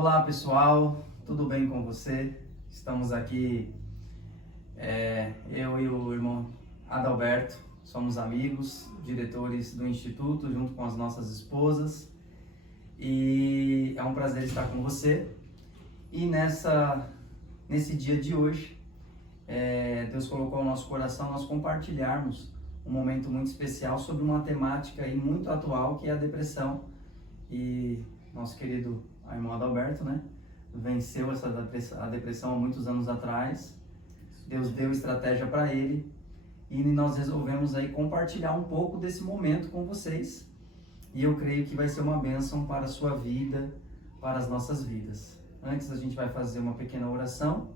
Olá pessoal, tudo bem com você? Estamos aqui, eu e o irmão Adalberto, somos amigos, diretores do Instituto, junto com as nossas esposas, e é um prazer estar com você. E nesse dia de hoje, Deus colocou ao nosso coração nós compartilharmos um momento muito especial sobre uma temática aí muito atual, que é a depressão. E nosso querido irmão Adalberto, venceu a depressão há muitos anos atrás. Deus deu estratégia para ele e nós resolvemos aí compartilhar um pouco desse momento com vocês. E eu creio que vai ser uma bênção para a sua vida, para as nossas vidas. Antes a gente vai fazer uma pequena oração,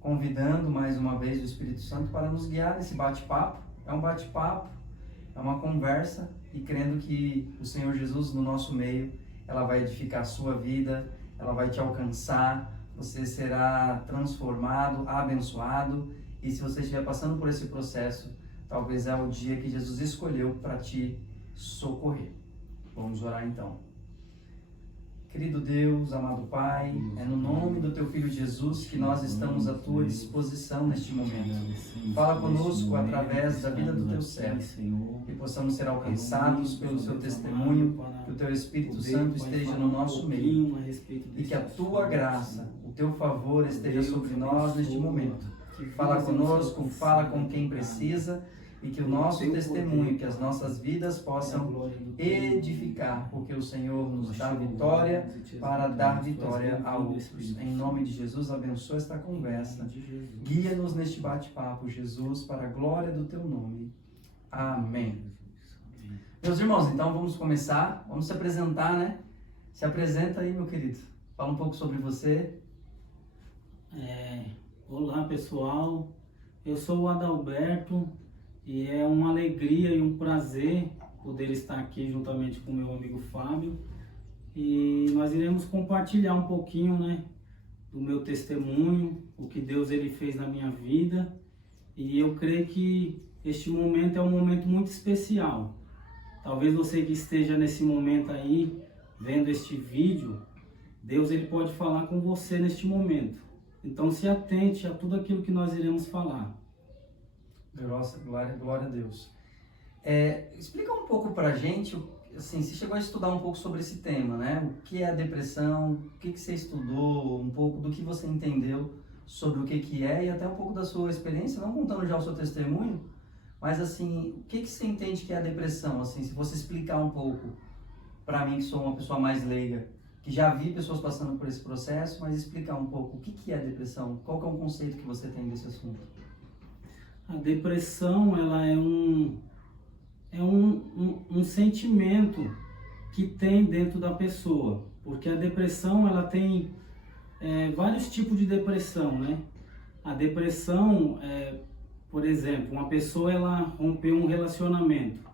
convidando mais uma vez o Espírito Santo para nos guiar nesse bate-papo. É um bate-papo, é uma conversa, e crendo que o Senhor Jesus no nosso meio, ela vai edificar a sua vida, ela vai te alcançar, você será transformado, abençoado, e se você estiver passando por esse processo, talvez é o dia que Jesus escolheu para te socorrer. Vamos orar então. Querido Deus, amado Pai, é no nome do Teu Filho Jesus que nós estamos à Tua disposição neste momento. Fala conosco através da vida do Teu servo, que possamos ser alcançados pelo Seu testemunho, que o Teu Espírito Santo esteja no nosso meio e que a Tua graça, o Teu favor esteja sobre nós neste momento. Fala conosco, fala com quem precisa, e que o nosso testemunho, que as nossas vidas possam edificar, porque o Senhor nos dá vitória para dar vitória a outros. Em nome de Jesus, abençoa esta conversa. Guia-nos neste bate-papo, Jesus, para a glória do Teu nome. Amém. Meus irmãos, então vamos começar. Vamos se apresentar, Se apresenta aí, meu querido. Fala um pouco sobre você. Olá, pessoal. Eu sou o Adalberto. E é uma alegria e um prazer poder estar aqui juntamente com meu amigo Fábio. E nós iremos compartilhar um pouquinho, do meu testemunho, o que Deus ele fez na minha vida. E eu creio que este momento é um momento muito especial. Talvez você que esteja nesse momento aí, vendo este vídeo, Deus ele pode falar com você neste momento. Então se atente a tudo aquilo que nós iremos falar. Glória a Deus. Explica um pouco pra gente, assim, você chegou a estudar um pouco sobre esse tema, O que é a depressão, o que você estudou, um pouco do que você entendeu sobre o que é, e até um pouco da sua experiência, não contando já o seu testemunho, mas assim, o que você entende que é a depressão, assim, se você explicar um pouco pra mim, que sou uma pessoa mais leiga, que já vi pessoas passando por esse processo, mas explicar um pouco o que é a depressão, qual que é o conceito que você tem desse assunto? A depressão, ela é um sentimento que tem dentro da pessoa, porque a depressão, ela tem vários tipos de depressão, A depressão, por exemplo, uma pessoa, ela rompeu um relacionamento,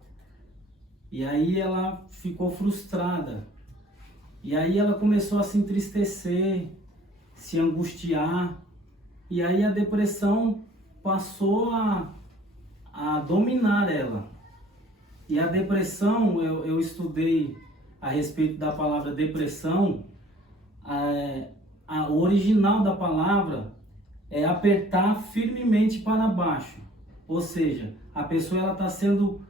e aí ela ficou frustrada, e aí ela começou a se entristecer, se angustiar, e aí a depressão passou a dominar ela. E a depressão, eu estudei a respeito da palavra depressão, o original da palavra é apertar firmemente para baixo. Ou seja, a pessoa está sendo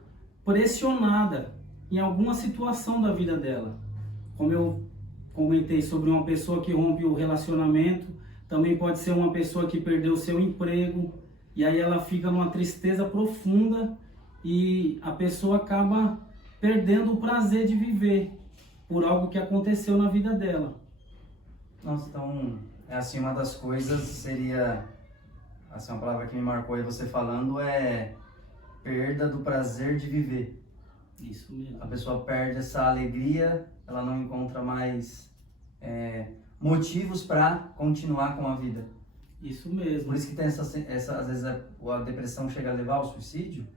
pressionada em alguma situação da vida dela. Como eu comentei sobre uma pessoa que rompe o relacionamento, também pode ser uma pessoa que perdeu o seu emprego, e aí ela fica numa tristeza profunda e a pessoa acaba perdendo o prazer de viver por algo que aconteceu na vida dela. Nossa, então, assim, uma das coisas seria, assim, uma palavra que me marcou aí você falando é perda do prazer de viver. Isso mesmo. A pessoa perde essa alegria, ela não encontra mais motivos para continuar com a vida. Isso mesmo. Por isso que tem às vezes a depressão chega a levar ao suicídio?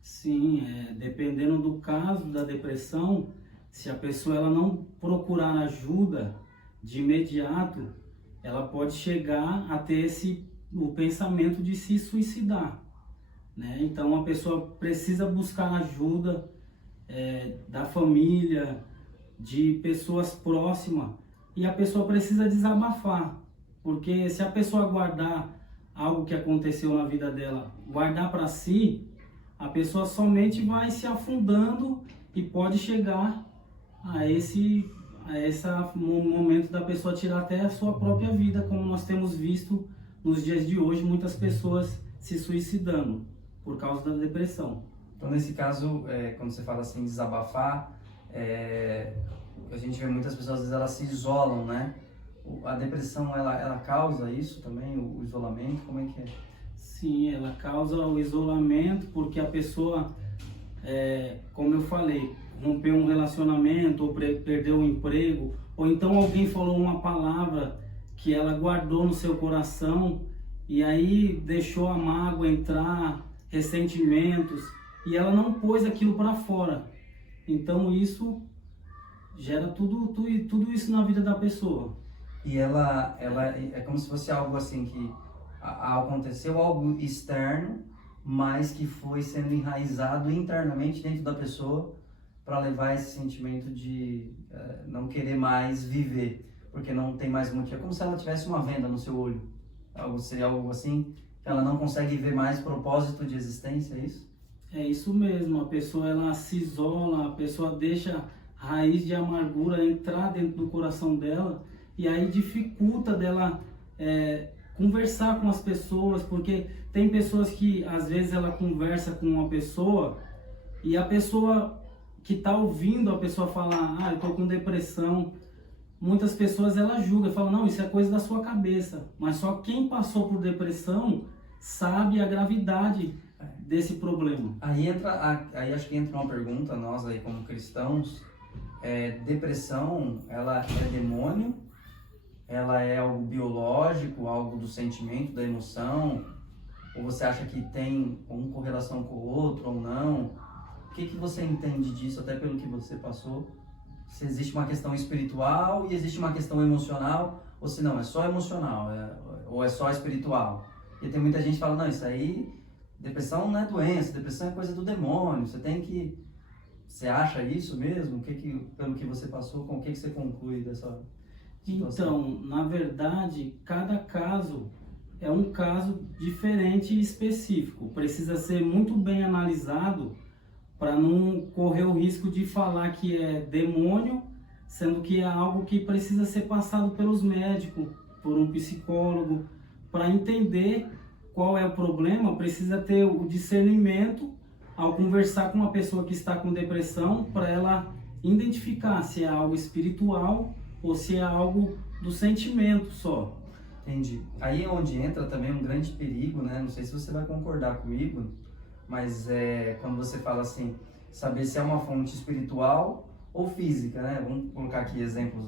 Sim, dependendo do caso da depressão, se a pessoa ela não procurar ajuda de imediato, ela pode chegar a ter o pensamento de se suicidar, Então a pessoa precisa buscar ajuda da família, de pessoas próximas, e a pessoa precisa desabafar, porque se a pessoa guardar algo que aconteceu na vida dela, guardar para si, a pessoa somente vai se afundando e pode chegar a esse momento da pessoa tirar até a sua própria vida, como nós temos visto nos dias de hoje, muitas pessoas se suicidando por causa da depressão. Então, nesse caso, quando você fala assim, desabafar, a gente vê muitas pessoas, às vezes, elas se isolam, né? A depressão, ela causa isso também, o isolamento, como é que é? Sim, ela causa o isolamento porque a pessoa, como eu falei, rompeu um relacionamento ou perdeu o emprego, ou então alguém falou uma palavra que ela guardou no seu coração e aí deixou a mágoa entrar, ressentimentos, e ela não pôs aquilo para fora. Então isso gera tudo isso na vida da pessoa. E ela é como se fosse algo assim que aconteceu algo externo, mas que foi sendo enraizado internamente dentro da pessoa para levar esse sentimento de não querer mais viver, porque não tem mais motivo. É como se ela tivesse uma venda no seu olho. Seria algo assim, que ela não consegue ver mais propósito de existência, é isso? É isso mesmo, a pessoa ela se isola, a pessoa deixa a raiz de amargura entrar dentro do coração dela e aí dificulta dela conversar com as pessoas, porque tem pessoas que às vezes ela conversa com uma pessoa e a pessoa que está ouvindo a pessoa falar, eu estou com depressão, muitas pessoas ela julga, fala, não, isso é coisa da sua cabeça, mas só quem passou por depressão sabe a gravidade desse problema. Aí acho que entra uma pergunta, nós aí como cristãos, depressão, ela é demônio? Ela é algo biológico, algo do sentimento, da emoção? Ou você acha que tem uma correlação com o outro ou não? O que você entende disso, até pelo que você passou? Se existe uma questão espiritual e existe uma questão emocional, ou se não, é só emocional, ou é só espiritual? E tem muita gente que fala, não, isso aí, depressão não é doença, depressão é coisa do demônio, você acha isso mesmo? Pelo que você passou, com o que você conclui dessa situação? Então, na verdade, cada caso é um caso diferente e específico. Precisa ser muito bem analisado para não correr o risco de falar que é demônio, sendo que é algo que precisa ser passado pelos médicos, por um psicólogo, para entender qual é o problema. Precisa ter o discernimento ao conversar com uma pessoa que está com depressão, para ela identificar se é algo espiritual ou se é algo do sentimento só. Entendi. Aí é onde entra também um grande perigo, né? Não sei se você vai concordar comigo, mas quando você fala assim, saber se é uma fonte espiritual ou física, né? Vamos colocar aqui exemplos,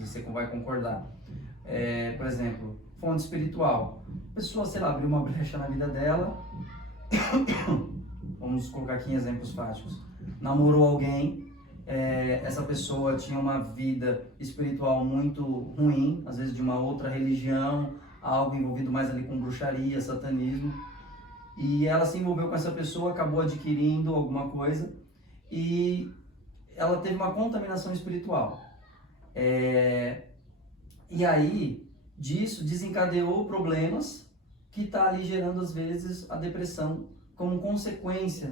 você vai concordar. Por exemplo, fonte espiritual. A pessoa, sei lá, abriu uma brecha na vida dela, vamos colocar aqui em exemplos práticos. Namorou alguém, essa pessoa tinha uma vida espiritual muito ruim, às vezes de uma outra religião, algo envolvido mais ali com bruxaria, satanismo. E ela se envolveu com essa pessoa, acabou adquirindo alguma coisa e ela teve uma contaminação espiritual. E aí, disso desencadeou problemas que está ali gerando, às vezes, a depressão como consequência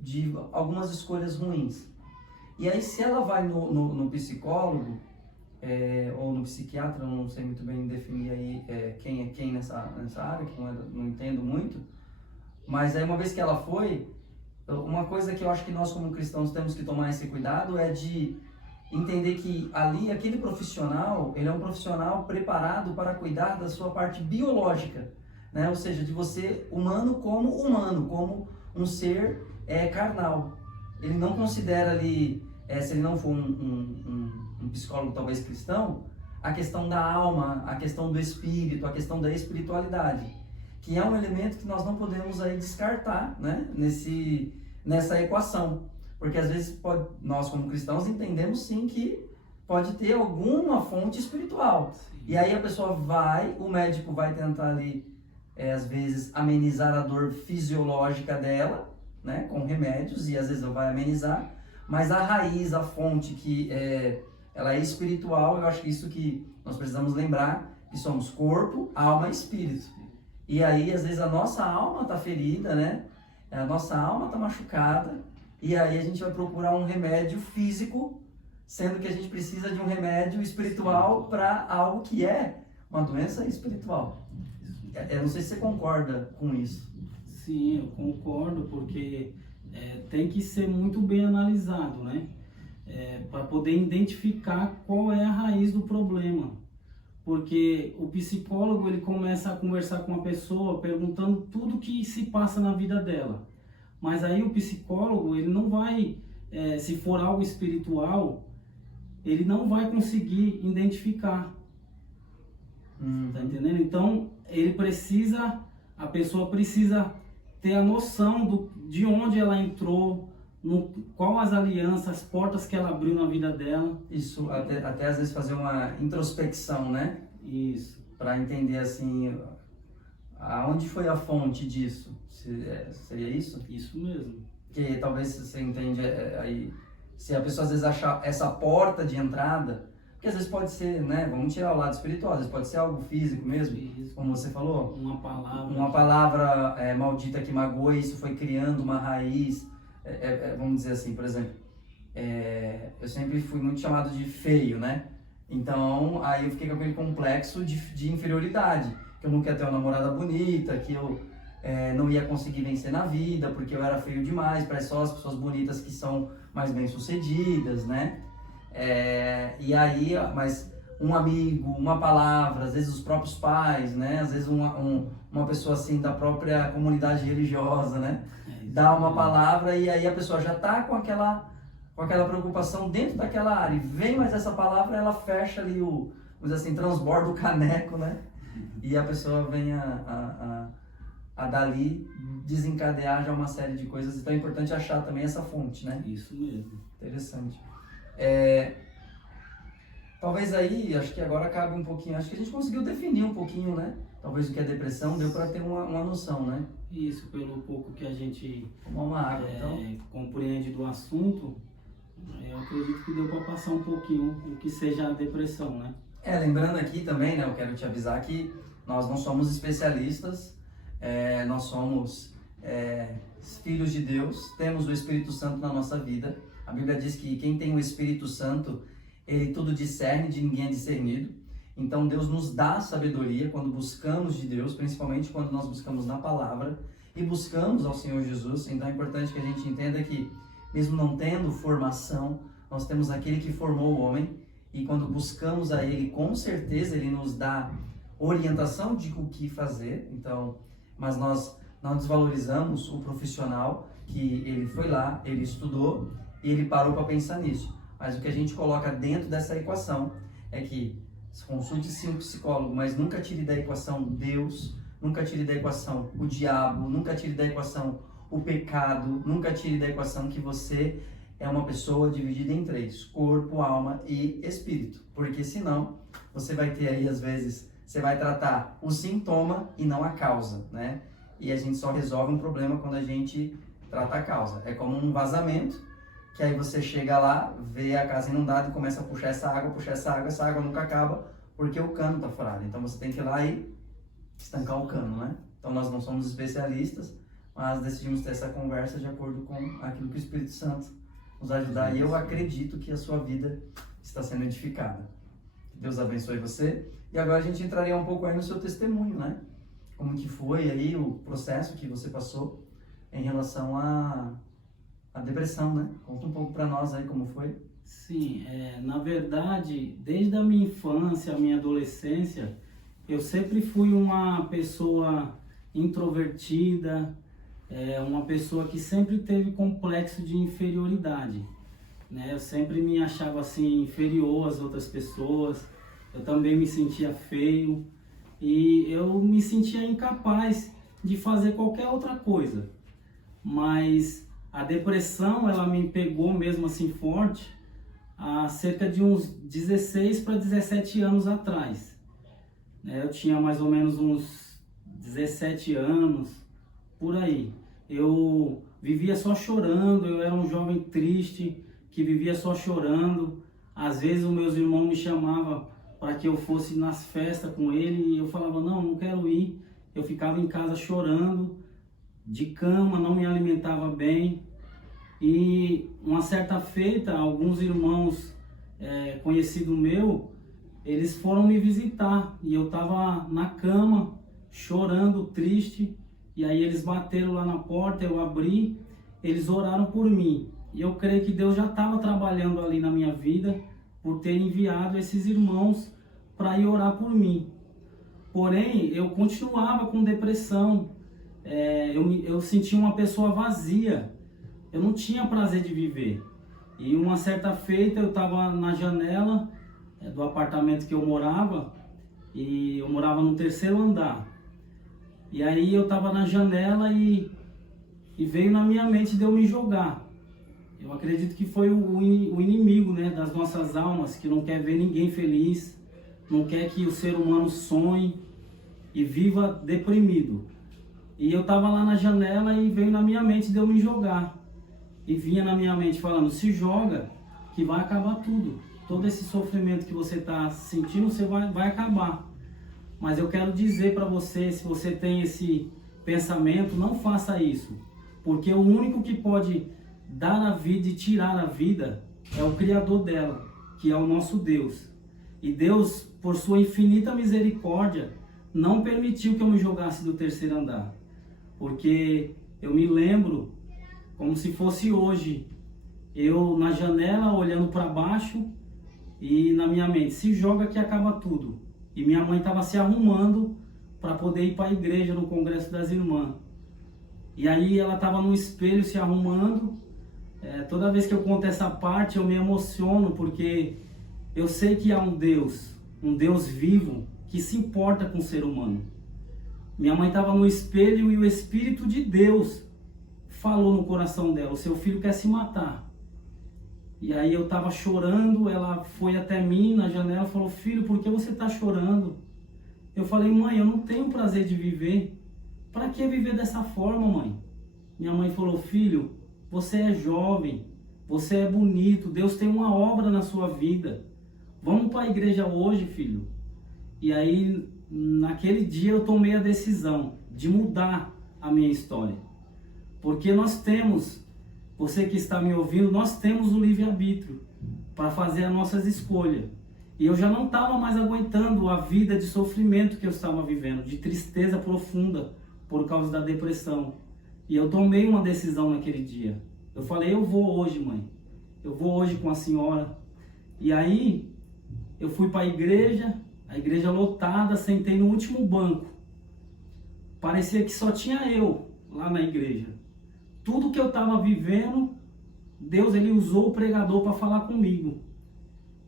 de algumas escolhas ruins. E aí, se ela vai no psicólogo ou no psiquiatra, eu não sei muito bem definir aí quem é quem nessa área, que não entendo muito, mas aí uma vez que ela foi, uma coisa que eu acho que nós como cristãos temos que tomar esse cuidado é de entender que ali, aquele profissional, ele é um profissional preparado para cuidar da sua parte biológica, né? Ou seja, de você humano, como um ser carnal. Ele não considera ali, se ele não for um psicólogo talvez cristão, a questão da alma, a questão do espírito, a questão da espiritualidade, que é um elemento que nós não podemos aí descartar, né? Nessa equação. Porque às vezes nós como cristãos entendemos sim que pode ter alguma fonte espiritual. Sim. E aí a pessoa o médico vai tentar ali, às vezes, amenizar a dor fisiológica dela, né? Com remédios, e às vezes vai amenizar, mas a raiz, a fonte que ela é espiritual. Eu acho que isso que nós precisamos lembrar, que somos corpo, alma e espírito. E aí, às vezes, a nossa alma está ferida, né? A nossa alma está machucada, e aí a gente vai procurar um remédio físico, sendo que a gente precisa de um remédio espiritual para algo que é uma doença espiritual. Eu não sei se você concorda com isso. Sim, eu concordo, porque tem que ser muito bem analisado, né? Para poder identificar qual é a raiz do problema. Porque o psicólogo, ele começa a conversar com a pessoa perguntando tudo que se passa na vida dela. Mas aí o psicólogo, ele não vai, se for algo espiritual, ele não vai conseguir identificar. Tá entendendo? Então, a pessoa precisa ter a noção de onde ela entrou, qual as alianças, as portas que ela abriu na vida dela. Isso, até às vezes fazer uma introspecção, né? Isso. Para entender assim, aonde foi a fonte disso? Seria isso? Isso mesmo. Que talvez você entende aí, se a pessoa às vezes achar essa porta de entrada, porque às vezes pode ser, né? Vamos tirar o lado espiritual, às vezes pode ser algo físico mesmo, Isso. como você falou. Uma palavra maldita que magoa, isso foi criando uma raiz. Vamos dizer assim, por exemplo, eu sempre fui muito chamado de feio, né? Então, aí eu fiquei com aquele complexo de inferioridade, que eu nunca ia ter uma namorada bonita, que eu não ia conseguir vencer na vida, porque eu era feio demais, parece só as pessoas bonitas que são mais bem-sucedidas, né? E aí, mas um amigo, uma palavra, às vezes os próprios pais, né? Às vezes uma pessoa assim da própria comunidade religiosa, né? Dá uma palavra e aí a pessoa já está com aquela preocupação dentro daquela área. E vem mais essa palavra, ela fecha ali vamos dizer assim, transborda o caneco, né? E a pessoa vem a dali desencadear já uma série de coisas. Então é importante achar também essa fonte, né? Isso mesmo. Interessante. Talvez aí, acho que agora cabe um pouquinho, acho que a gente conseguiu definir um pouquinho, né? Talvez o que é depressão, deu para ter uma noção, né? Isso, pelo pouco que a gente uma água, então. compreende do assunto, eu acredito que deu para passar um pouquinho o que seja a depressão, né? Lembrando aqui também, né, eu quero te avisar que nós não somos especialistas, nós somos filhos de Deus, temos o Espírito Santo na nossa vida. A Bíblia diz que quem tem o Espírito Santo, ele tudo discerne, de ninguém é discernido. Então Deus nos dá sabedoria quando buscamos de Deus, principalmente quando nós buscamos na palavra e buscamos ao Senhor Jesus. Então é importante que a gente entenda que, mesmo não tendo formação, nós temos aquele que formou o homem, e quando buscamos a Ele, com certeza Ele nos dá orientação de o que fazer. Então, mas nós não desvalorizamos o profissional que ele foi lá, ele estudou e ele parou para pensar nisso. Mas o que a gente coloca dentro dessa equação é que consulte-se um psicólogo, mas nunca tire da equação Deus, nunca tire da equação o diabo, nunca tire da equação o pecado, nunca tire da equação que você é uma pessoa dividida em três: corpo, alma e espírito. Porque senão você vai ter aí, às vezes, você vai tratar o sintoma e não a causa, né? E a gente só resolve um problema quando a gente trata a causa. É como um vazamento, que aí você chega lá, vê a casa inundada e começa a puxar essa água nunca acaba, porque o cano está furado. Então você tem que ir lá e estancar o cano, né? Então nós não somos especialistas, mas decidimos ter essa conversa de acordo com aquilo que o Espírito Santo nos ajudar. E eu acredito que a sua vida está sendo edificada. Que Deus abençoe você. E agora a gente entraria um pouco aí no seu testemunho, né? Como que foi aí o processo que você passou em relação à depressão, né? Conta um pouco para nós aí como foi. Sim, na verdade, desde a minha infância, a minha adolescência, eu sempre fui uma pessoa introvertida, uma pessoa que sempre teve complexo de inferioridade, né? Eu sempre me achava assim inferior às outras pessoas, eu também me sentia feio e eu me sentia incapaz de fazer qualquer outra coisa. Mas a depressão, ela me pegou mesmo assim forte há cerca de uns 16 para 17 anos atrás. Eu tinha mais ou menos uns 17 anos, por aí. Eu vivia só chorando, eu era um jovem triste, que vivia só chorando. Às vezes os meus irmãos me chamavam para que eu fosse nas festas com ele e eu falava, não quero ir. Eu ficava em casa chorando, de cama, não me alimentava bem. E uma certa feita, alguns irmãos conhecidos meus, eles foram me visitar e eu estava na cama, chorando, triste. E aí eles bateram lá na porta, eu abri, eles oraram por mim. E eu creio que Deus já estava trabalhando ali na minha vida por ter enviado esses irmãos para ir orar por mim. Porém, eu continuava com depressão, eu sentia uma pessoa vazia, eu não tinha prazer de viver. E uma certa feita eu estava na janela do apartamento que eu morava, e eu morava no 3º andar. E aí eu estava na janela e veio na minha mente de eu me jogar. Eu acredito que foi o inimigo, né, das nossas almas, que não quer ver ninguém feliz, não quer que o ser humano sonhe e viva deprimido. E eu estava lá na janela e veio na minha mente de eu me jogar. E vinha na minha mente falando, se joga que vai acabar tudo. Todo esse sofrimento que você está sentindo, você vai acabar. Mas eu quero dizer para você, se você tem esse pensamento, não faça isso. Porque o único que pode dar a vida e tirar a vida é o Criador dela, que é o nosso Deus. E Deus, por sua infinita misericórdia, não permitiu que eu me jogasse do 3º andar. Porque eu me lembro, como se fosse hoje, eu na janela olhando para baixo e na minha mente, se joga que acaba tudo. E minha mãe estava se arrumando para poder ir para a igreja no Congresso das Irmãs. E aí ela estava no espelho se arrumando. Toda vez que eu conto essa parte eu me emociono, porque eu sei que há um Deus vivo, que se importa com o ser humano. Minha mãe estava no espelho e o Espírito de Deus falou no coração dela, o seu filho quer se matar. E aí eu estava chorando, ela foi até mim na janela e falou, filho, por que você está chorando? Eu falei, mãe, eu não tenho prazer de viver. Para que viver dessa forma, mãe? Minha mãe falou, filho, você é jovem, você é bonito, Deus tem uma obra na sua vida. Vamos para a igreja hoje, filho. E aí, naquele dia eu tomei a decisão de mudar a minha história. Porque nós temos, você que está me ouvindo, nós temos o livre-arbítrio para fazer as nossas escolhas. E eu já não estava mais aguentando a vida de sofrimento que eu estava vivendo, de tristeza profunda por causa da depressão. E eu tomei uma decisão naquele dia. Eu falei, eu vou hoje, mãe. Eu vou hoje com a senhora. E aí, eu fui para a igreja lotada, sentei no último banco. Parecia que só tinha eu lá na igreja. Tudo que eu estava vivendo, Deus ele usou o pregador para falar comigo.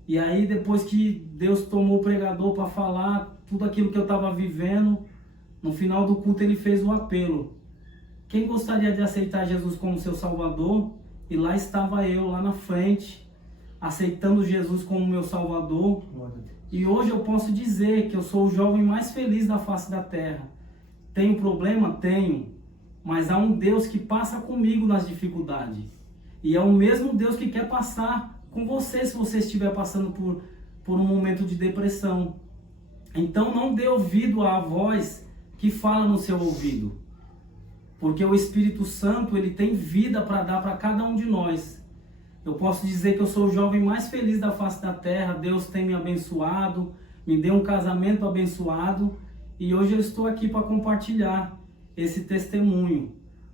E aí depois que Deus tomou o pregador para falar tudo aquilo que eu estava vivendo, no final do culto ele fez o apelo. Quem gostaria de aceitar Jesus como seu Salvador? E lá estava eu, lá na frente, aceitando Jesus como meu Salvador. E hoje eu posso dizer que eu sou o jovem mais feliz da face da terra. Tenho problema? Tenho. Mas há um Deus que passa comigo nas dificuldades. E é o mesmo Deus que quer passar com você se você estiver passando por um momento de depressão. Então não dê ouvido à voz que fala no seu ouvido. Porque o Espírito Santo ele tem vida para dar para cada um de nós. Eu posso dizer que eu sou o jovem mais feliz da face da terra. Deus tem me abençoado, me deu um casamento abençoado. E hoje eu estou aqui para compartilhar esse testemunho.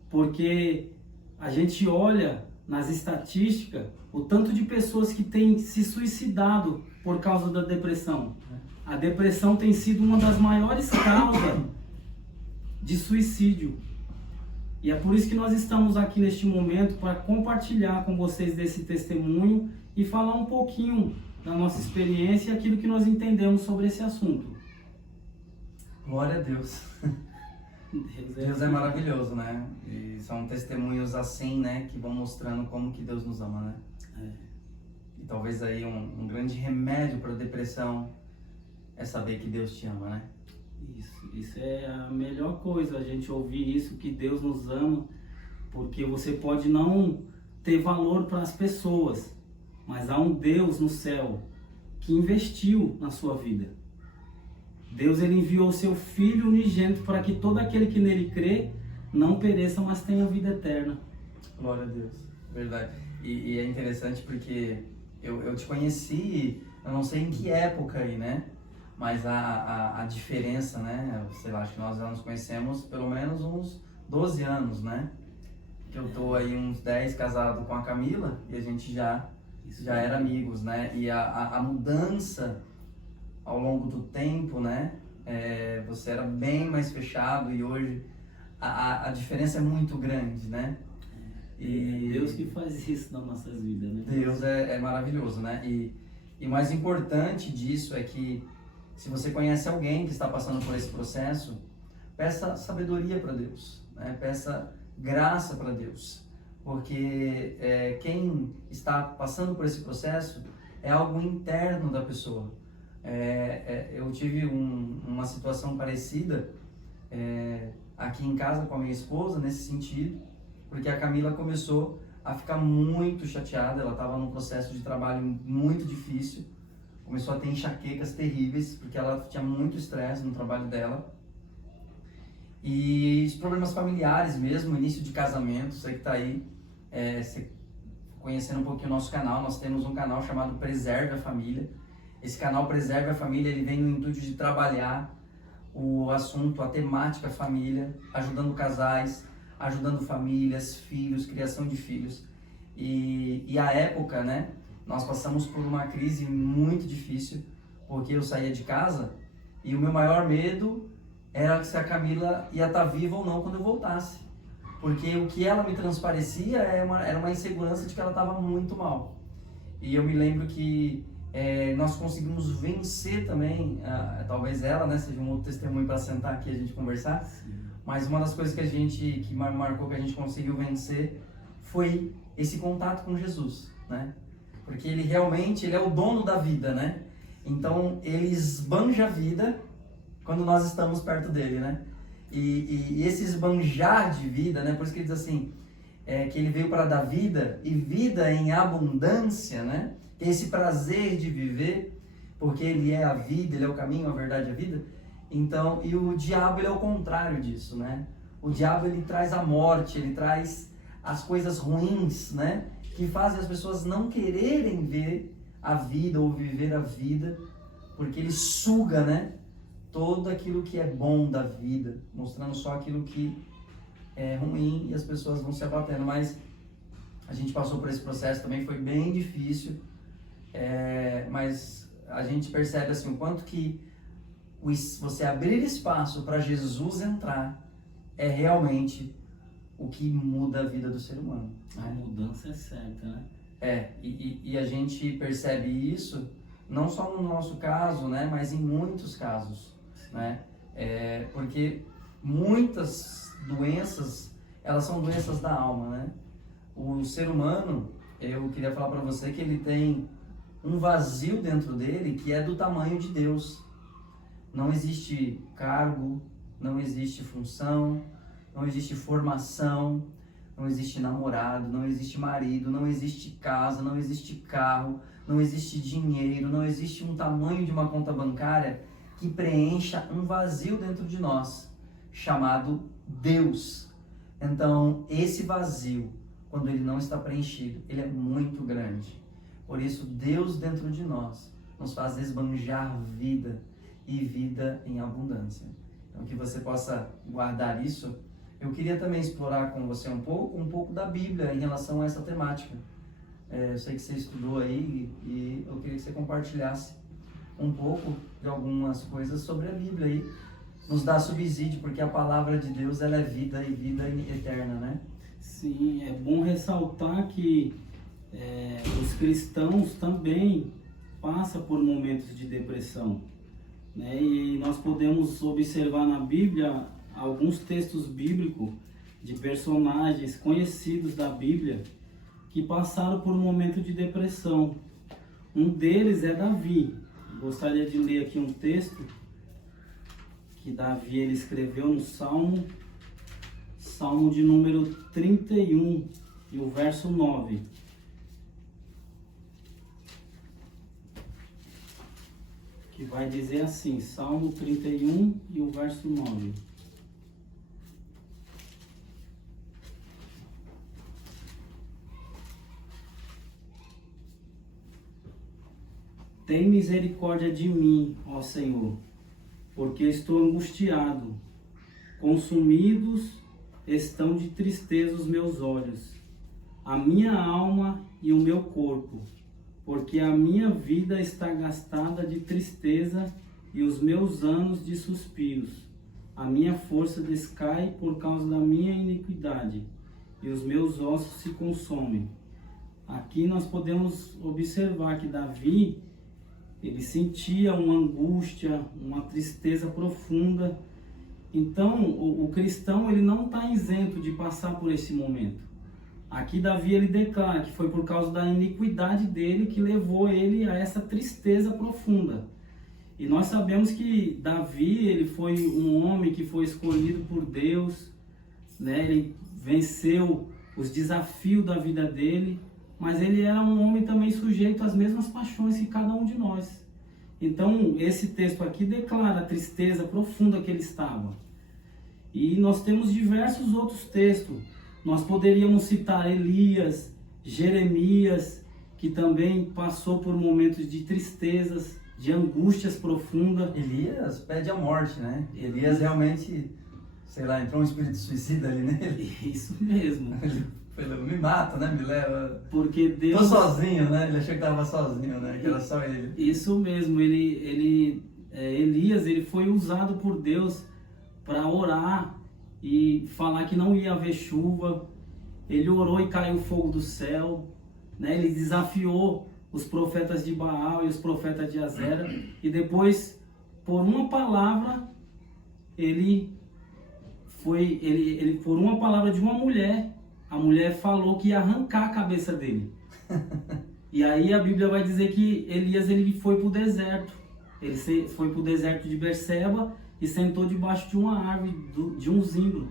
Porque a gente olha nas estatísticas o tanto de pessoas que têm se suicidado por causa da depressão. A depressão tem sido uma das maiores causas de suicídio. E é por isso que nós estamos aqui neste momento para compartilhar com vocês desse testemunho e falar um pouquinho da nossa experiência e aquilo que nós entendemos sobre esse assunto. Glória a Deus. Deus é maravilhoso, né? E são testemunhos assim, né, que vão mostrando como que Deus nos ama, né? E talvez aí um grande remédio para a depressão é saber que Deus te ama, né? Isso é a melhor coisa, a gente ouvir isso, que Deus nos ama, porque você pode não ter valor para as pessoas, mas há um Deus no céu que investiu na sua vida. Deus, ele enviou o seu Filho unigênito para que todo aquele que nele crê não pereça, mas tenha vida eterna. Glória a Deus, verdade. E é interessante porque eu te conheci, eu não sei em que época aí, né? Mas a diferença, né? Sei lá, acho que nós já nos conhecemos pelo menos uns 12 anos, né? Que eu tô aí uns 10 casado com a Camila e a gente já era amigos, né? E a mudança ao longo do tempo, né? Você era bem mais fechado e hoje a diferença é muito grande, né? E Deus que faz isso nas nossas vidas, né? Deus é maravilhoso, né? E o mais importante disso é que se você conhece alguém que está passando por esse processo, peça sabedoria para Deus, né? Peça graça para Deus, porque quem está passando por esse processo é algo interno da pessoa. Eu tive uma situação parecida aqui em casa com a minha esposa nesse sentido, porque a Camila começou a ficar muito chateada, ela estava num processo de trabalho muito difícil, começou a ter enxaquecas terríveis, porque ela tinha muito estresse no trabalho dela, e os problemas familiares mesmo, início de casamento, você que está aí, você conhecendo um pouquinho o nosso canal, nós temos um canal chamado Preserve a Família. Esse canal Preserve a Família, ele vem no intuito de trabalhar o assunto, a temática família, ajudando casais, ajudando famílias, filhos, criação de filhos. E a época, né, nós passamos por uma crise muito difícil, porque eu saía de casa e o meu maior medo era se a Camila ia estar viva ou não quando eu voltasse. Porque o que ela me transparecia era uma insegurança de que ela estava muito mal. E eu me lembro que nós conseguimos vencer também, talvez ela, né, seja um outro testemunho para sentar aqui e a gente conversar. Sim. Mas uma das coisas que marcou, que a gente conseguiu vencer, foi esse contato com Jesus, né? Porque ele realmente, ele é o dono da vida, né? Então, ele esbanja a vida quando nós estamos perto dele, né? E esse esbanjar de vida, né? Por isso que ele diz assim, que ele veio para dar vida, e vida em abundância, né? Esse prazer de viver, porque ele é a vida, ele é o caminho, a verdade e a vida. Então, e o diabo, ele é o contrário disso, né? O diabo, ele traz a morte, ele traz as coisas ruins, né? Que fazem as pessoas não quererem ver a vida ou viver a vida, porque ele suga, né? Todo aquilo que é bom da vida, mostrando só aquilo que é ruim e as pessoas vão se abatendo. Mas a gente passou por esse processo também, foi bem difícil, mas a gente percebe assim, o quanto que você abrir espaço para Jesus entrar é realmente o que muda a vida do ser humano. A mudança é certa, né? E a gente percebe isso não só no nosso caso, né, mas em muitos casos, né? Porque muitas doenças, elas são doenças da alma, né? O ser humano, eu queria falar para você que ele tem um vazio dentro dele que é do tamanho de Deus. Não existe cargo, não existe função, não existe formação, não existe namorado, não existe marido, não existe casa, não existe carro, não existe dinheiro, não existe um tamanho de uma conta bancária que preencha um vazio dentro de nós, chamado Deus. Então, esse vazio, quando ele não está preenchido, ele é muito grande. Por isso, Deus dentro de nós nos faz esbanjar vida e vida em abundância. Então, que você possa guardar isso. Eu queria também explorar com você um pouco da Bíblia em relação a essa temática. Eu sei que você estudou aí e eu queria que você compartilhasse um pouco de algumas coisas sobre a Bíblia aí. Nos dá subsídio, porque a palavra de Deus, ela é vida e vida eterna, né? Sim, é bom ressaltar que os cristãos também passam por momentos de depressão, né? E nós podemos observar na Bíblia alguns textos bíblicos de personagens conhecidos da Bíblia que passaram por um momento de depressão. Um deles é Davi. Gostaria de ler aqui um texto que Davi ele escreveu no Salmo de número 31 e o verso 9. que vai dizer assim, Salmo 31 e o verso 9. Tem misericórdia de mim, ó Senhor, porque estou angustiado. Consumidos estão de tristeza os meus olhos, a minha alma e o meu corpo, porque a minha vida está gastada de tristeza e os meus anos de suspiros. A minha força descai por causa da minha iniquidade, e os meus ossos se consomem. Aqui nós podemos observar que Davi, ele sentia uma angústia, uma tristeza profunda. Então, o cristão, ele não está isento de passar por esse momento. Aqui Davi, ele declara que foi por causa da iniquidade dele que levou ele a essa tristeza profunda. E nós sabemos que Davi, ele foi um homem que foi escolhido por Deus, né? Ele venceu os desafios da vida dele, mas ele era um homem também sujeito às mesmas paixões que cada um de nós. Então, esse texto aqui declara a tristeza profunda que ele estava. E nós temos diversos outros textos. Nós poderíamos citar Elias, Jeremias, que também passou por momentos de tristezas, de angústias profundas. Elias pede a morte, né? Elias realmente, sei lá, entrou um espírito suicida ali nele. Isso mesmo. Me mata, né? Me leva. Porque Deus... Tô sozinho, né? Ele achou que estava sozinho, né? Que era só ele. Isso mesmo. Elias, ele foi usado por Deus para orar e falar que não ia haver chuva. Ele orou e caiu fogo do céu, né? Ele desafiou os profetas de Baal e os profetas de Azera, e depois, por uma palavra, por uma palavra de uma mulher, a mulher falou que ia arrancar a cabeça dele. E aí a Bíblia vai dizer que Elias, ele foi para o deserto. Ele foi para o deserto de Berseba e sentou debaixo de uma árvore, de um zimbro.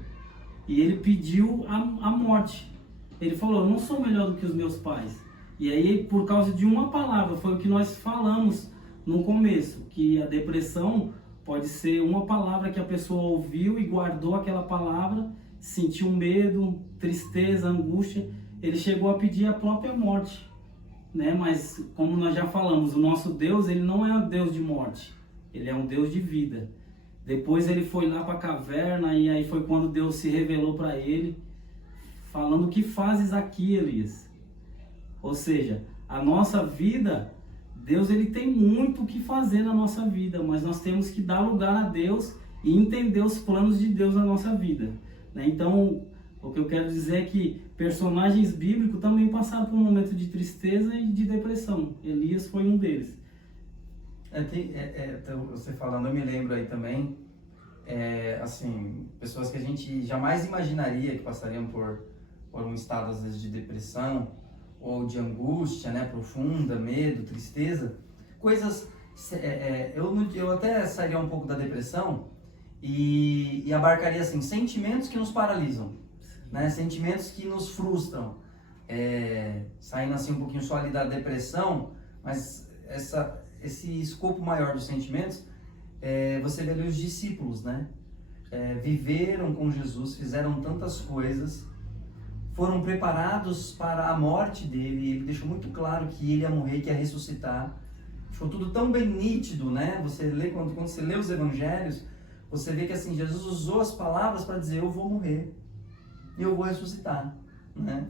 E ele pediu a morte. Ele falou, eu não sou melhor do que os meus pais. E aí, por causa de uma palavra, foi o que nós falamos no começo, que a depressão pode ser uma palavra que a pessoa ouviu e guardou aquela palavra, sentiu medo, tristeza, angústia, ele chegou a pedir a própria morte, né? Mas, como nós já falamos, o nosso Deus, ele não é um Deus de morte, ele é um Deus de vida. Depois ele foi lá para a caverna e aí foi quando Deus se revelou para ele, falando, o que fazes aqui, Elias? Ou seja, a nossa vida, Deus, ele tem muito o que fazer na nossa vida, mas nós temos que dar lugar a Deus e entender os planos de Deus na nossa vida, né? Então, o que eu quero dizer é que personagens bíblicos também passaram por um momento de tristeza e de depressão. Elias foi um deles. Você falando, eu me lembro aí também, assim, pessoas que a gente jamais imaginaria que passariam por um estado, às vezes, de depressão ou de angústia, né, profunda, medo, tristeza, coisas, eu até sairia um pouco da depressão e abarcaria, assim, sentimentos que nos paralisam, né, sentimentos que nos frustram, saindo assim um pouquinho só ali da depressão, mas esse escopo maior dos sentimentos, você vê ali os discípulos, né, viveram com Jesus, fizeram tantas coisas, foram preparados para a morte dele. Ele deixou muito claro que ele ia morrer, que ia ressuscitar. Ficou tudo tão bem nítido, né? Você lê, quando você lê os evangelhos, você vê que assim, Jesus usou as palavras para dizer, eu vou morrer e eu vou ressuscitar, né?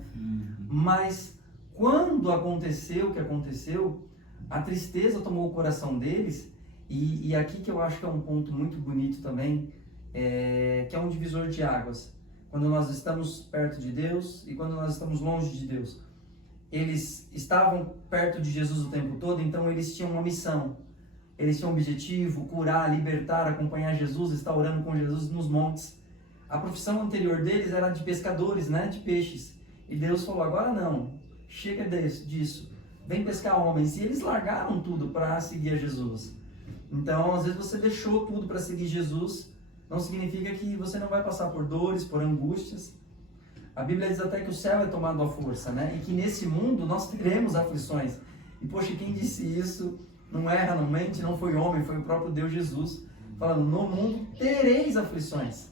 Mas quando aconteceu o que aconteceu, a tristeza tomou o coração deles, e aqui que eu acho que é um ponto muito bonito também, que é um divisor de águas. Quando nós estamos perto de Deus e quando nós estamos longe de Deus. Eles estavam perto de Jesus o tempo todo, então eles tinham uma missão. Eles tinham um objetivo, curar, libertar, acompanhar Jesus, estar orando com Jesus nos montes. A profissão anterior deles era de pescadores, né, de peixes. E Deus falou, agora não, chega disso, vem pescar homens. E eles largaram tudo para seguir a Jesus. Então, às vezes você deixou tudo para seguir Jesus, não significa que você não vai passar por dores, por angústias. A Bíblia diz até que o céu é tomado à força, né? E que nesse mundo nós teremos aflições. E poxa, quem disse isso não erra, não mente, não foi homem, foi o próprio Deus Jesus, falando, no mundo tereis aflições.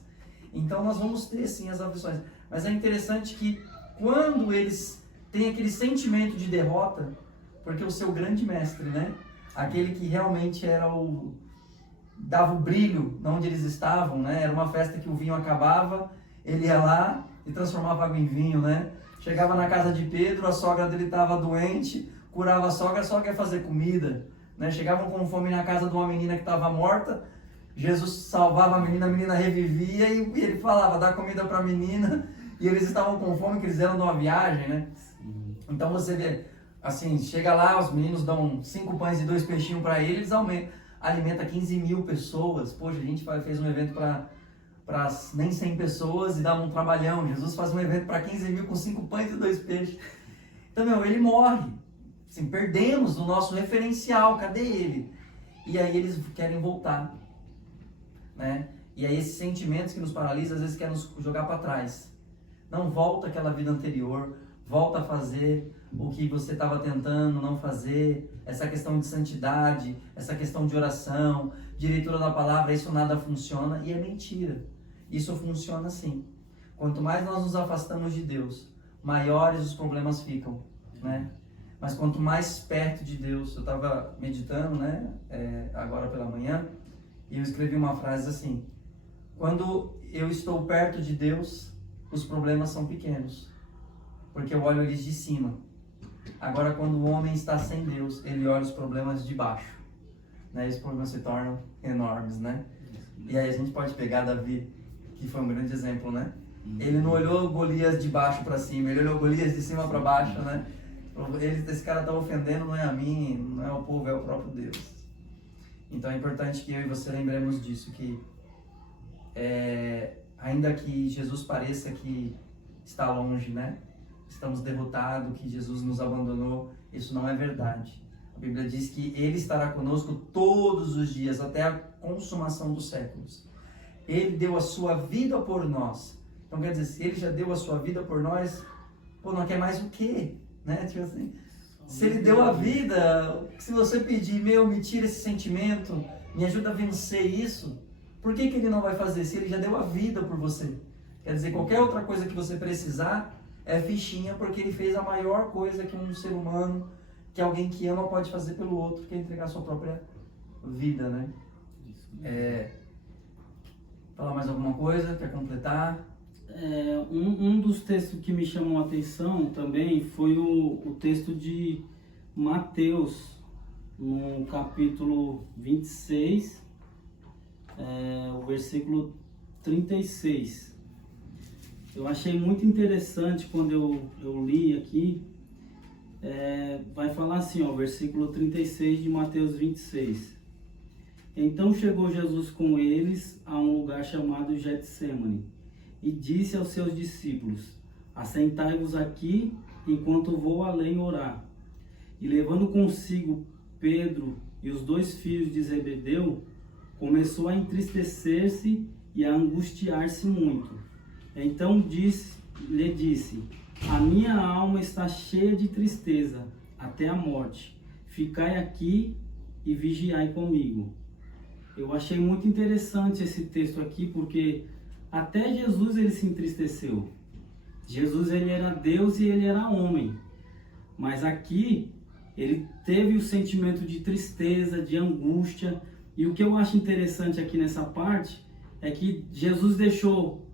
Então nós vamos ter sim as aflições. Mas é interessante que quando eles têm aquele sentimento de derrota, porque o seu grande mestre, né? Aquele que realmente era dava o brilho onde eles estavam, né? Era uma festa que o vinho acabava, ele ia lá e transformava água em vinho, né? Chegava na casa de Pedro, a sogra dele estava doente, curava a sogra ia fazer comida, né? Chegavam com fome na casa de uma menina que estava morta, Jesus salvava a menina revivia e ele falava, dá comida para a menina, e eles estavam com fome, que eles eram de uma viagem, né? Então você vê, assim, chega lá, os meninos dão 5 pães e 2 peixinhos para eles, alimenta 15 mil pessoas. Poxa, a gente fez um evento para nem 100 pessoas e dá um trabalhão. Jesus faz um evento para 15 mil com 5 pães e 2 peixes. Então, ele morre. Assim, perdemos o nosso referencial, cadê ele? E aí eles querem voltar, né? E aí esses sentimentos que nos paralisam, às vezes querem nos jogar para trás. Não, volta àquela vida anterior, volta a fazer o que você estava tentando não fazer, essa questão de santidade, essa questão de oração, de leitura da palavra, isso nada funciona, e é mentira. Isso funciona sim. Quanto mais nós nos afastamos de Deus, maiores os problemas ficam, né? Mas quanto mais perto de Deus, eu estava meditando, né, agora pela manhã, e eu escrevi uma frase assim, quando eu estou perto de Deus, os problemas são pequenos, porque eu olho eles de cima. Agora, quando o homem está sem Deus, ele olha os problemas de baixo, né? E os problemas se tornam enormes, né? E aí a gente pode pegar Davi, que foi um grande exemplo, né? Ele não olhou Golias de baixo para cima, ele olhou Golias de cima para baixo, né? Esse cara está ofendendo, não é a mim, não é o povo, é o próprio Deus. Então é importante que eu e você lembremos disso, que ainda que Jesus pareça que está longe, né? Estamos derrotados, que Jesus nos abandonou, isso não é verdade. A Bíblia diz que Ele estará conosco todos os dias, até a consumação dos séculos. Ele deu a sua vida por nós. Então quer dizer, se Ele já deu a sua vida por nós, não quer mais o quê? Né? Tipo assim, se Ele deu a vida, se você pedir, me tira esse sentimento, me ajuda a vencer isso, por que Ele não vai fazer? Se Ele já deu a vida por você. Quer dizer, qualquer outra coisa que você precisar, é fichinha, porque Ele fez a maior coisa que um ser humano, que alguém que ama pode fazer pelo outro, que é entregar a sua própria vida, né? Falar mais alguma coisa? Quer completar? Um dos textos que me chamou a atenção também foi o texto de Mateus, no capítulo 26, o versículo 36. Eu achei muito interessante quando eu li aqui, vai falar assim, versículo 36 de Mateus 26. Então chegou Jesus com eles a um lugar chamado Getsêmani e disse aos seus discípulos, assentai-vos aqui enquanto vou além orar. E levando consigo Pedro e os 2 filhos de Zebedeu, começou a entristecer-se e a angustiar-se muito. Então lhe disse, a minha alma está cheia de tristeza, até a morte. Ficai aqui e vigiai comigo. Eu achei muito interessante esse texto aqui, porque até Jesus ele se entristeceu. Jesus ele era Deus e ele era homem. Mas aqui ele teve o sentimento de tristeza, de angústia. E o que eu acho interessante aqui nessa parte é que Jesus deixou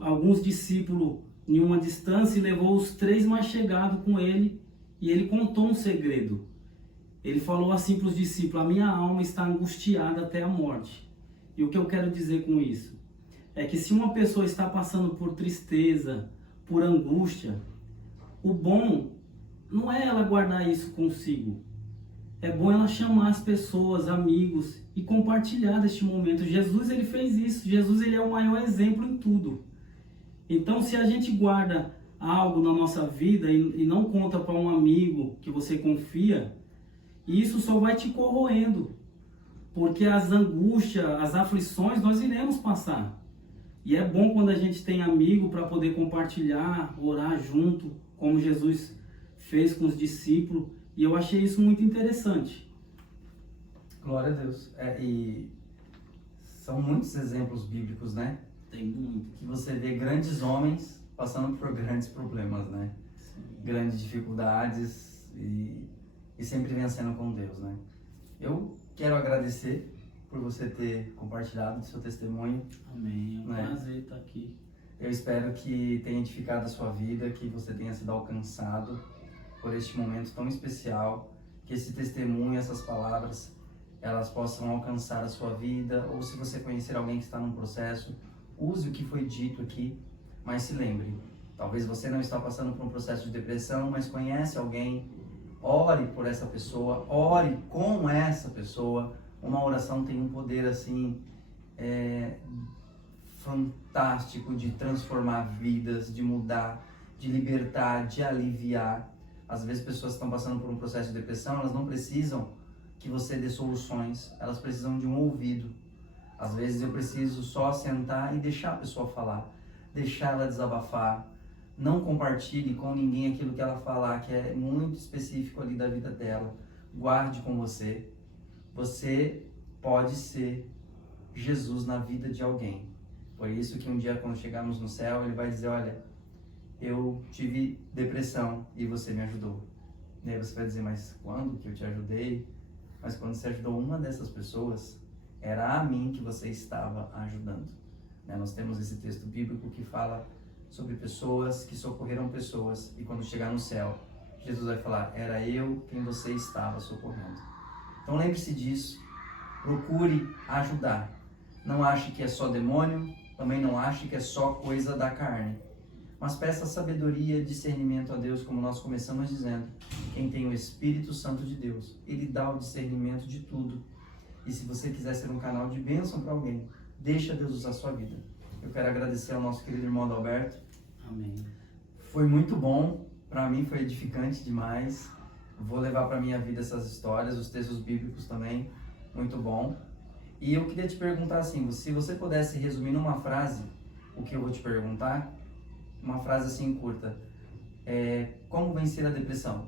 alguns discípulos em uma distância e levou os 3 mais chegados com ele, e ele contou um segredo. Ele falou assim para os discípulos, a minha alma está angustiada até a morte. E o que eu quero dizer com isso? É que se uma pessoa está passando por tristeza, por angústia, o bom não é ela guardar isso consigo. É bom ela chamar as pessoas, amigos, e compartilhar deste momento. Jesus ele fez isso. Jesus ele é o maior exemplo em tudo. Então, se a gente guarda algo na nossa vida e não conta para um amigo que você confia, isso só vai te corroendo. Porque as angústias, as aflições, nós iremos passar. E é bom quando a gente tem amigo para poder compartilhar, orar junto, como Jesus fez com os discípulos. E eu achei isso muito interessante. Glória a Deus. E são muitos exemplos bíblicos, né? Tem muito. Que você vê grandes homens passando por grandes problemas, né? Sim. Grandes dificuldades e sempre vencendo com Deus, né? Eu quero agradecer por você ter compartilhado o seu testemunho. Amém. É um né? prazer estar aqui. Eu espero que tenha edificado a sua vida, que você tenha sido alcançado por este momento tão especial, que esse testemunho, essas palavras, elas possam alcançar a sua vida, ou se você conhecer alguém que está num processo, use o que foi dito aqui, mas se lembre, talvez você não está passando por um processo de depressão, mas conhece alguém, ore por essa pessoa, ore com essa pessoa. Uma oração tem um poder assim, fantástico de transformar vidas, de mudar, de libertar, de aliviar. Às vezes pessoas que estão passando por um processo de depressão, elas não precisam que você dê soluções, elas precisam de um ouvido. Às vezes eu preciso só sentar e deixar a pessoa falar, deixar ela desabafar. Não compartilhe com ninguém aquilo que ela falar, que é muito específico ali da vida dela. Guarde com você. Você pode ser Jesus na vida de alguém. Por isso que um dia, quando chegarmos no céu, ele vai dizer, olha, eu tive depressão e você me ajudou. E aí você vai dizer, mas quando que eu te ajudei? Mas quando você ajudou uma dessas pessoas, era a mim que você estava ajudando. Nós temos esse texto bíblico que fala sobre pessoas que socorreram pessoas, e quando chegar no céu, Jesus vai falar, era eu quem você estava socorrendo. Então lembre-se disso, procure ajudar. Não ache que é só demônio, também não ache que é só coisa da carne. Mas peça sabedoria, discernimento a Deus, como nós começamos dizendo. Quem tem o Espírito Santo de Deus, ele dá o discernimento de tudo. E se você quiser ser um canal de bênção para alguém, deixa Deus usar a sua vida. Eu quero agradecer ao nosso querido irmão Adalberto. Amém. Foi muito bom, para mim foi edificante demais. Vou levar para minha vida essas histórias, os textos bíblicos também, muito bom. E eu queria te perguntar assim, se você pudesse resumir numa frase o que eu vou te perguntar, uma frase assim curta, como vencer a depressão?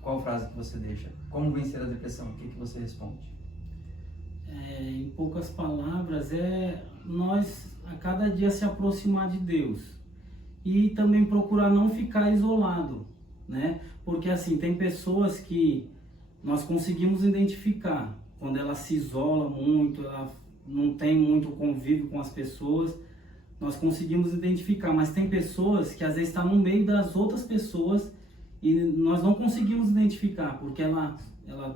Qual frase que você deixa? Como vencer a depressão? O que você responde? Em poucas palavras, nós a cada dia se aproximar de Deus e também procurar não ficar isolado, né? Porque assim, tem pessoas que nós conseguimos identificar quando ela se isola muito, ela não tem muito convívio com as pessoas, nós conseguimos identificar, mas tem pessoas que às vezes estão no meio das outras pessoas e nós não conseguimos identificar, porque ela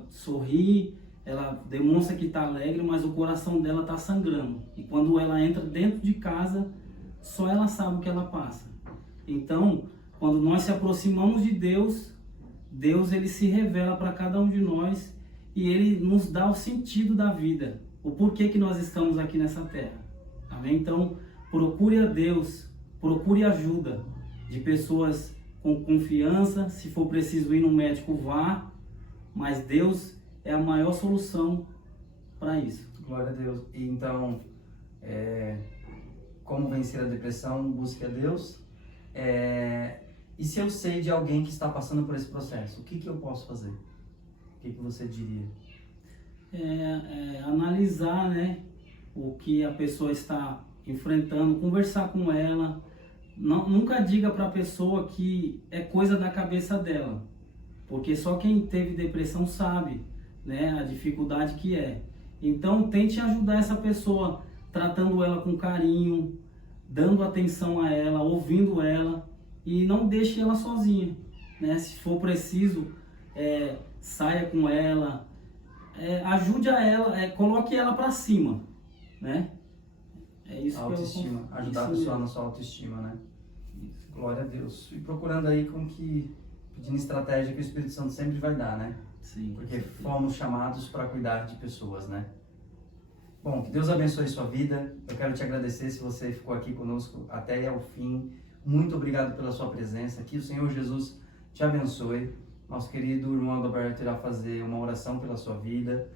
sorri, ela demonstra que está alegre, mas o coração dela está sangrando. E quando ela entra dentro de casa, só ela sabe o que ela passa. Então, quando nós se aproximamos de Deus, Deus ele se revela para cada um de nós e ele nos dá o sentido da vida, o porquê que nós estamos aqui nessa terra. Amém? Então, procure a Deus, procure ajuda de pessoas com confiança. Se for preciso ir no médico, vá, mas Deus é a maior solução para isso. Glória a Deus. E então, como vencer a depressão? Busque a Deus. E se eu sei de alguém que está passando por esse processo, o que eu posso fazer? O que você diria? Analisar, né, o que a pessoa está enfrentando, conversar com ela. Nunca diga para a pessoa que é coisa da cabeça dela, porque só quem teve depressão sabe, né, a dificuldade que é. Então tente ajudar essa pessoa, tratando ela com carinho, dando atenção a ela, ouvindo ela, e não deixe ela sozinha, né? Se for preciso, saia com ela, ajude a ela, coloque ela para cima, né? É isso. Autoestima, ajudar a pessoa na sua autoestima, né? Isso. Glória a Deus. E procurando aí pedindo estratégia que o Espírito Santo sempre vai dar, né? Sim. Porque fomos chamados para cuidar de pessoas, né? Bom, que Deus abençoe sua vida. Eu quero te agradecer se você ficou aqui conosco até ao fim. Muito obrigado pela sua presença. Que o Senhor Jesus te abençoe. Nosso querido irmão Adalberto irá fazer uma oração pela sua vida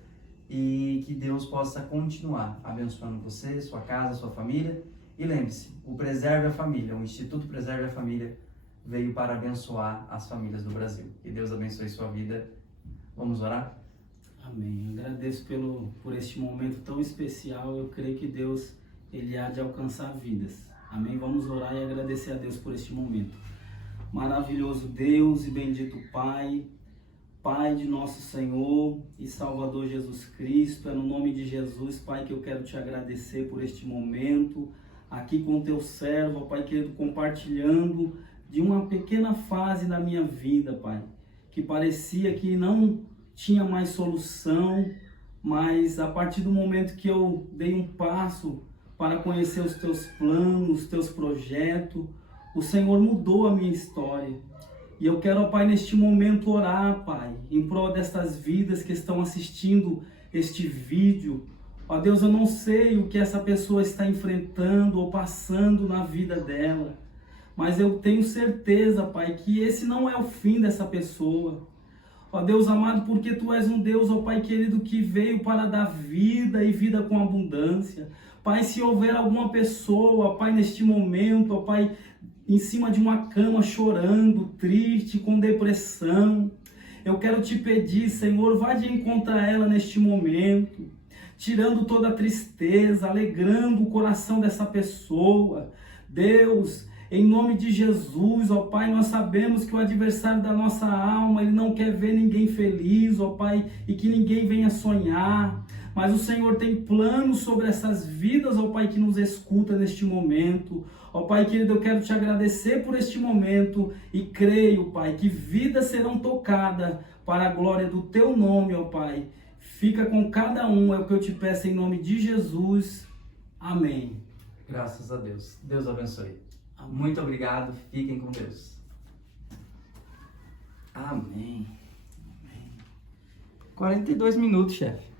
e que Deus possa continuar abençoando você, sua casa, sua família. E lembre-se, o Preserve a Família, o Instituto Preserve a Família veio para abençoar as famílias do Brasil. Que Deus abençoe sua vida. Vamos orar? Amém. Agradeço por este momento tão especial. Eu creio que Deus, Ele há de alcançar vidas. Amém. Vamos orar e agradecer a Deus por este momento. Maravilhoso Deus e bendito Pai, Pai de nosso Senhor e Salvador Jesus Cristo, é no nome de Jesus, Pai, que eu quero te agradecer por este momento, aqui com o teu servo, Pai querido, compartilhando de uma pequena fase da minha vida, Pai, que parecia que não tinha mais solução, mas a partir do momento que eu dei um passo para conhecer os teus planos, os teus projetos, o Senhor mudou a minha história. E eu quero, ó Pai, neste momento orar, Pai, em prol destas vidas que estão assistindo este vídeo. Ó Deus, eu não sei o que essa pessoa está enfrentando ou passando na vida dela, mas eu tenho certeza, Pai, que esse não é o fim dessa pessoa. Ó Deus amado, porque Tu és um Deus, ó Pai querido, que veio para dar vida e vida com abundância. Pai, se houver alguma pessoa, ó Pai, neste momento, ó Pai, em cima de uma cama chorando, triste, com depressão, eu quero te pedir, Senhor, vá de encontro a ela neste momento, tirando toda a tristeza, alegrando o coração dessa pessoa. Deus, em nome de Jesus, ó Pai, nós sabemos que o adversário da nossa alma, ele não quer ver ninguém feliz, ó Pai, e que ninguém venha sonhar. Mas o Senhor tem planos sobre essas vidas, ó Pai, que nos escuta neste momento. Ó Pai querido, eu quero te agradecer por este momento e creio, Pai, que vidas serão tocadas para a glória do Teu nome, ó Pai. Fica com cada um, é o que eu te peço em nome de Jesus. Amém. Graças a Deus. Deus abençoe. Amém. Muito obrigado. Fiquem com Deus. Amém. 42 minutos, chefe.